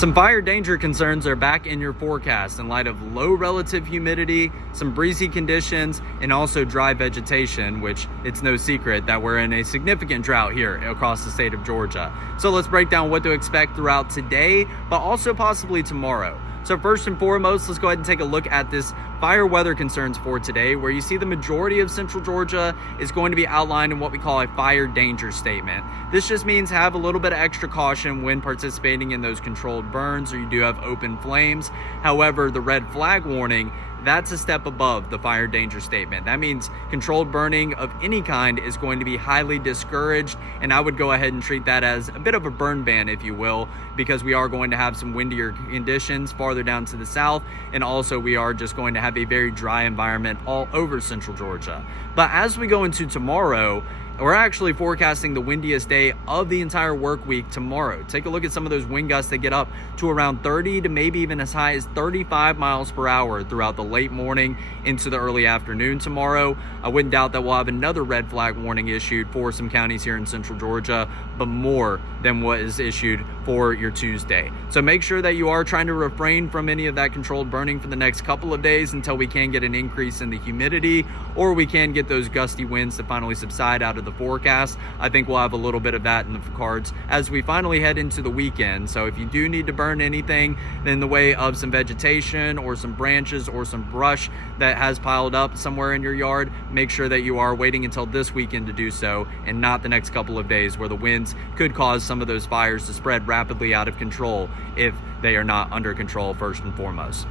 Some fire danger concerns are back in your forecast in light of low relative humidity, some breezy conditions, and also dry vegetation, which it's no secret that we're in a significant drought here across the state of Georgia. So let's break down what to expect throughout today, but also possibly tomorrow. So first and foremost, let's go ahead and take a look at this fire weather concerns for today, where you see the majority of central Georgia is going to be outlined in what we call a fire danger statement. This just means have a little bit of extra caution when participating in those controlled burns or you do have open flames. However, the red flag warning, that's a step above the fire danger statement. That means controlled burning of any kind is going to be highly discouraged, and I would go ahead and treat that as a bit of a burn ban, if you will, because we are going to have some windier conditions farther down to the south, and also we are just going to have a very dry environment all over central Georgia. But as we go into tomorrow, we're actually forecasting the windiest day of the entire work week tomorrow. Take a look at some of those wind gusts that get up to around 30 to maybe even as high as 35 miles per hour throughout the late morning into the early afternoon tomorrow. I wouldn't doubt that we'll have another red flag warning issued for some counties here in central Georgia, but more than what is issued for your Tuesday. So make sure that you are trying to refrain from any of that controlled burning for the next couple of days until we can get an increase in the humidity, or we can get those gusty winds to finally subside out of the forecast. I think we'll have a little bit of that in the cards as we finally head into the weekend. So if you do need to burn anything in the way of some vegetation or some branches or some brush that has piled up somewhere in your yard, make sure that you are waiting until this weekend to do so and not the next couple of days, where the winds could cause some of those fires to spread rapidly out of control if they are not under control first and foremost.